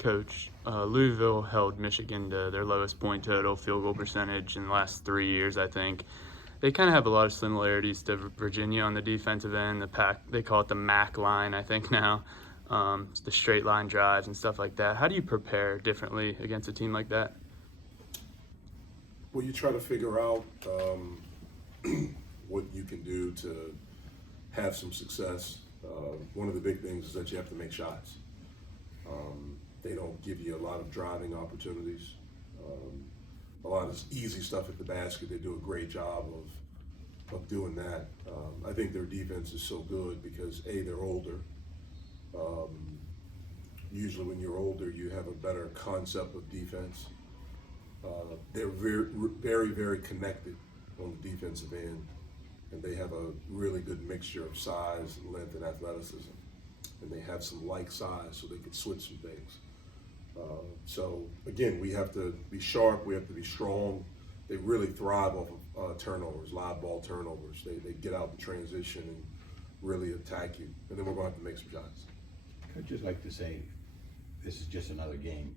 Coach, Louisville held Michigan to their lowest point total, field goal percentage in the last 3 years, I think. They kind of have a lot of similarities to Virginia on the defensive end. The pack, they call it the MAC line, I think now. It's the straight line drives and stuff like that. How do you prepare differently against a team like that? Well, you try to figure out what you can do to have some success. One of the big things is that you have to make shots. They don't give you a lot of driving opportunities. A lot of easy stuff at the basket. They do a great job of doing that. I think their defense is so good because A, they're older. Usually when you're older, you have a better concept of defense. They're very, very, very connected on the defensive end, and they have a really good mixture of size, length, and athleticism. And they have some like size, so they can switch some things. So again, we have to be sharp. We have to be strong. They really thrive off of turnovers, live ball turnovers. They get out the transition and really attack you. And then we're going to have to make some shots. I'd just like to say, this is just another game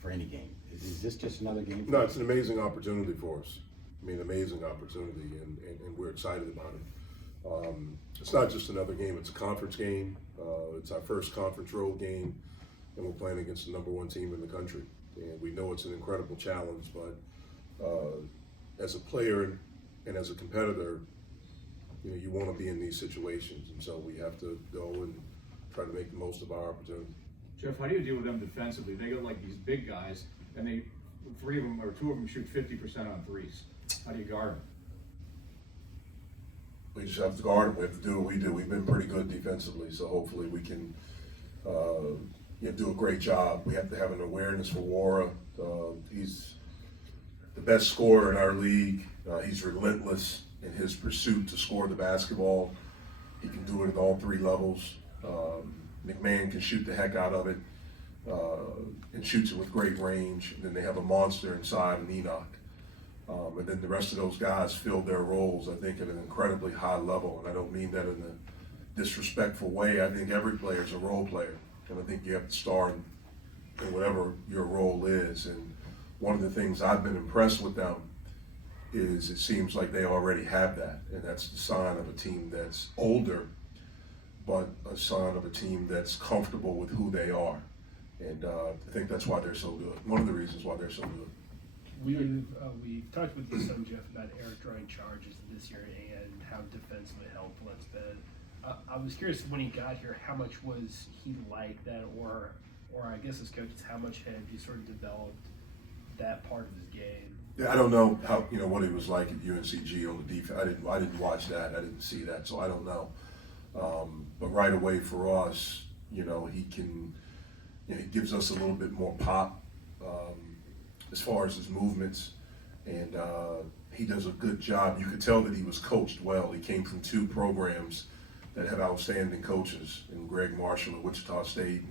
for any game. Is this just another game? No, it's an amazing opportunity for us. I mean, amazing opportunity, and we're excited about it. It's not just another game, it's a conference game. It's our first conference road game, and we're playing against the #1 team in the country. And we know it's an incredible challenge, but as a player and as a competitor, you want to be in these situations, and so we have to go and try to make the most of our opportunity. Jeff, how do you deal with them defensively? They got like these big guys, and two of them shoot 50% on threes. How do you guard them? We just have to guard them. We have to do what we do. We've been pretty good defensively, so hopefully we can do a great job. We have to have an awareness for Wara. He's the best scorer in our league. He's relentless in his pursuit to score the basketball. He can do it at all three levels. McMahon can shoot the heck out of it and shoots it with great range. And then they have a monster inside in Enoch. And then the rest of those guys fill their roles, I think, at an incredibly high level. And I don't mean that in a disrespectful way. I think every player is a role player. And I think you have to start in whatever your role is. And one of the things I've been impressed with them is it seems like they already have that. And that's the sign of a team that's older, but a sign of a team that's comfortable with who they are. And I think that's why they're so good. One of the reasons why they're so good. We've talked with you some, Jeff, about Eric drawing charges this year and how defensively helpful that's been. I was curious when he got here, how much was he like that, or I guess as coaches, how much had you sort of developed that part of his game? Yeah, I don't know how what he was like at UNCG on the defense. I didn't watch that. I didn't see that, so I don't know. But right away for us, he can. He gives us a little bit more pop as far as his movements, and he does a good job. You could tell that he was coached well. He came from two programs that have outstanding coaches, in Greg Marshall at Wichita State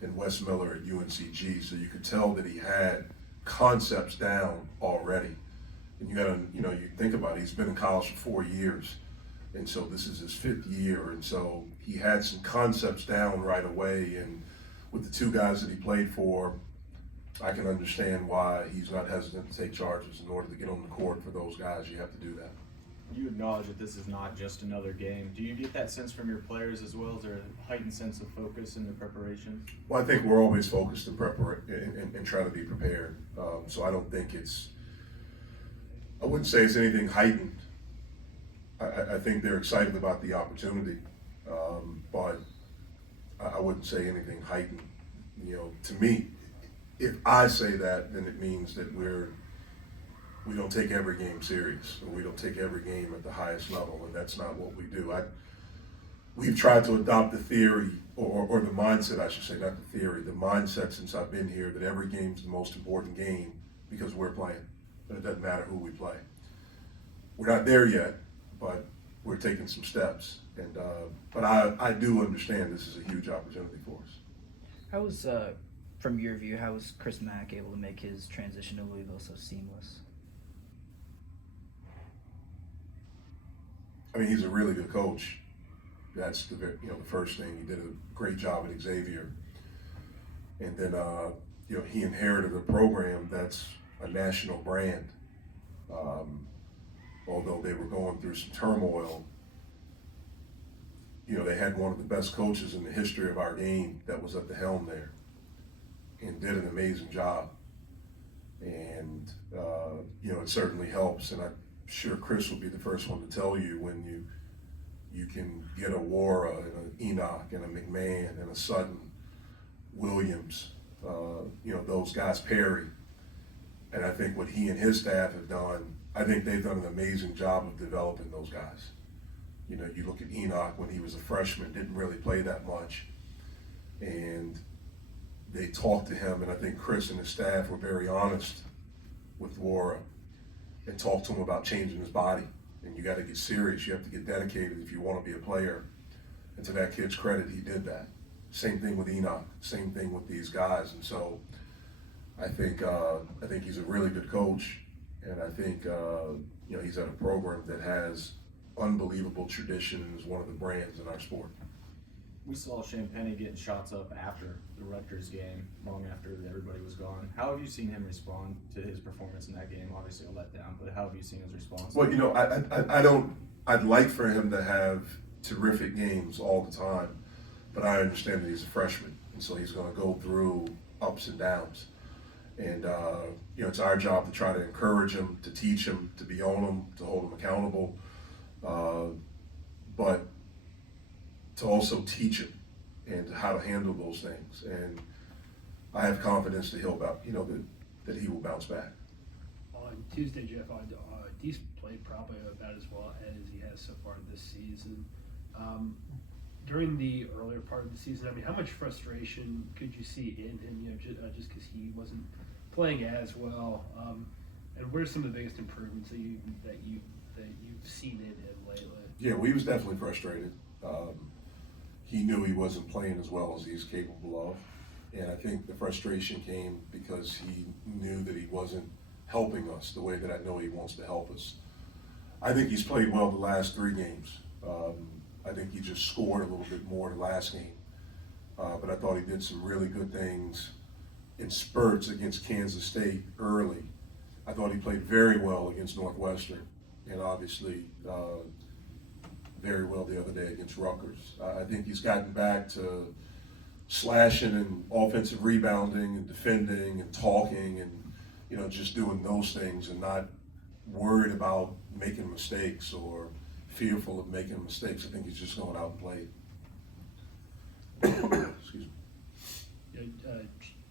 and Wes Miller at UNCG. So you could tell that he had concepts down already. And you think about it, he's been in college for 4 years. And so this is his 5th year. And so he had some concepts down right away. And with the two guys that he played for, I can understand why he's not hesitant to take charges. In order to get on the court for those guys, you have to do that. You acknowledge that this is not just another game. Do you get that sense from your players as well? Is there a heightened sense of focus in the preparation? Well, I think we're always focused and try to be prepared. So I don't think I wouldn't say it's anything heightened. I think they're excited about the opportunity, but I wouldn't say anything heightened. To me, if I say that, then it means that we don't take every game serious, or we don't take every game at the highest level, and that's not what we do. We've tried to adopt the theory, or the mindset, I should say, not the theory, the mindset since I've been here, that every game's the most important game because we're playing, but it doesn't matter who we play. We're not there yet, but we're taking some steps, and but I do understand this is a huge opportunity for us. How was, from your view, how was Chris Mack able to make his transition to Louisville so seamless? I mean, he's a really good coach. That's the first thing. He did a great job at Xavier, And then, he inherited a program that's a national brand. Although they were going through some turmoil, they had one of the best coaches in the history of our game that was at the helm there and did an amazing job. And, it certainly helps. And I'm sure Chris will be the first one to tell you when you can get a Wara and an Enoch and a McMahon and a Sutton, Williams, those guys, Perry. And I think what he and his staff have done, I think they've done an amazing job of developing those guys. You look at Enoch when he was a freshman, didn't really play that much. And they talked to him, and I think Chris and his staff were very honest with Wara and talked to him about changing his body. And you got to get serious. You have to get dedicated if you want to be a player. And to that kid's credit, he did that. Same thing with Enoch. Same thing with these guys. And so I think he's a really good coach, and I think he's at a program that has unbelievable tradition and is one of the brands in our sport. We saw Champagne getting shots up after the Rutgers game, long after everybody was gone. How have you seen him respond to his performance in that game? Obviously a letdown, but how have you seen his response? Well, I'd like for him to have terrific games all the time, but I understand that he's a freshman, and so he's going to go through ups and downs. And, it's our job to try to encourage him, to teach him, to be on him, to hold him accountable, but to also teach him and how to handle those things. And I have confidence that that he will bounce back. On Tuesday, Jeff, Deese played probably about as well as he has so far this season. During the earlier part of the season, how much frustration could you see in him, just because he wasn't playing as well? And what are some of the biggest improvements that you've seen in him lately? Yeah, well, he was definitely frustrated. He knew he wasn't playing as well as he's capable of. And I think the frustration came because he knew that he wasn't helping us the way that I know he wants to help us. I think he's played well the last 3 games. I think he just scored a little bit more the last game. But I thought he did some really good things in spurts against Kansas State early. I thought he played very well against Northwestern, and obviously very well the other day against Rutgers. I think he's gotten back to slashing and offensive rebounding and defending and talking and just doing those things and not worried about making mistakes or fearful of making mistakes. I think he's just going out and playing. Excuse me.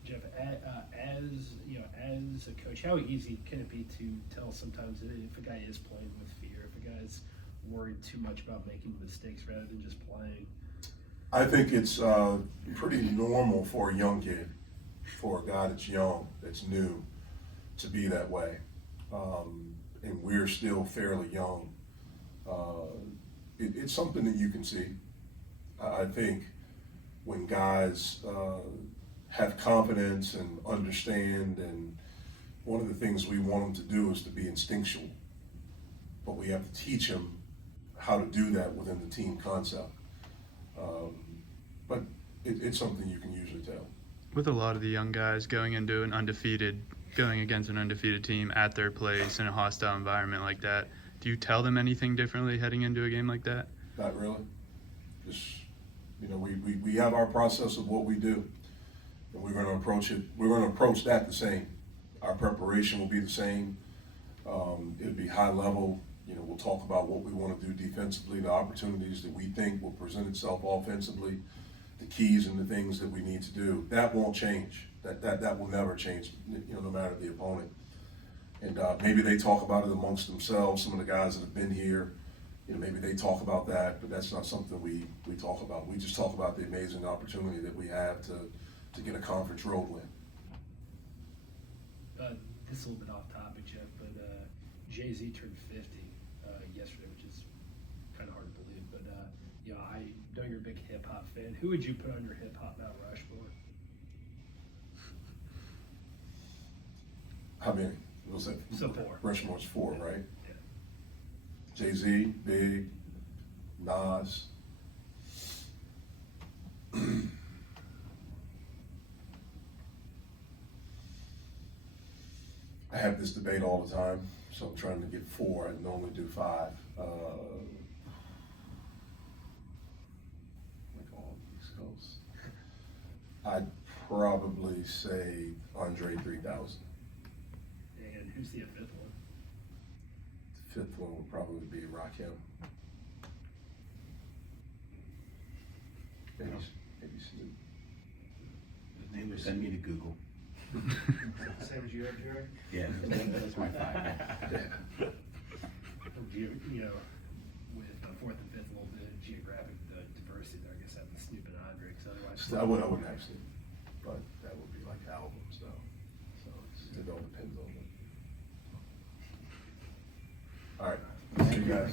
Jeff, as a coach, how easy can it be to tell sometimes if a guy is playing with fear, if a guy's worried too much about making mistakes rather than just playing? I think it's pretty normal for a young kid, for a guy that's young, that's new, to be that way. And we're still fairly young. It's something that you can see. I think when guys have confidence and understand, and one of the things we want them to do is to be instinctual, but we have to teach them how to do that within the team concept. But it's something you can usually tell. With a lot of the young guys going against an undefeated team at their place in a hostile environment like that, do you tell them anything differently heading into a game like that? Not really. Just, we have our process of what we do, and we're going to approach it. We're going to approach that the same. Our preparation will be the same. It'll be high level. We'll talk about what we want to do defensively, the opportunities that we think will present itself offensively, the keys and the things that we need to do. That won't change. That will never change, no matter the opponent. And maybe they talk about it amongst themselves. Some of the guys that have been here, maybe they talk about that, but that's not something we talk about. We just talk about the amazing opportunity that we have to get a conference road win. This is a little bit off topic, Jeff, but Jay-Z turned 50 yesterday, which is kind of hard to believe. But I know you're a big hip hop fan. Who would you put on your hip hop Mount Rushmore? How many? What was that? So 4. Rushmore's 4, right? Yeah. Jay-Z, Big, Nas. have this debate all the time, so I'm trying to get 4. I normally do 5. Like all East Coast. I'd probably say Andre 3000. And who's the fifth one? The 5th one would probably be Rakim. Maybe Snoop. They would send me to Google. Same as you have, Jared? Yeah, that's my 5. You know, with the 4th and 5th, a little bit of geographic diversity there. I guess having Snoop and Andre, because otherwise. I wouldn't have Snoop, but that would be like albums though. So it all depends on it. All right, see you guys.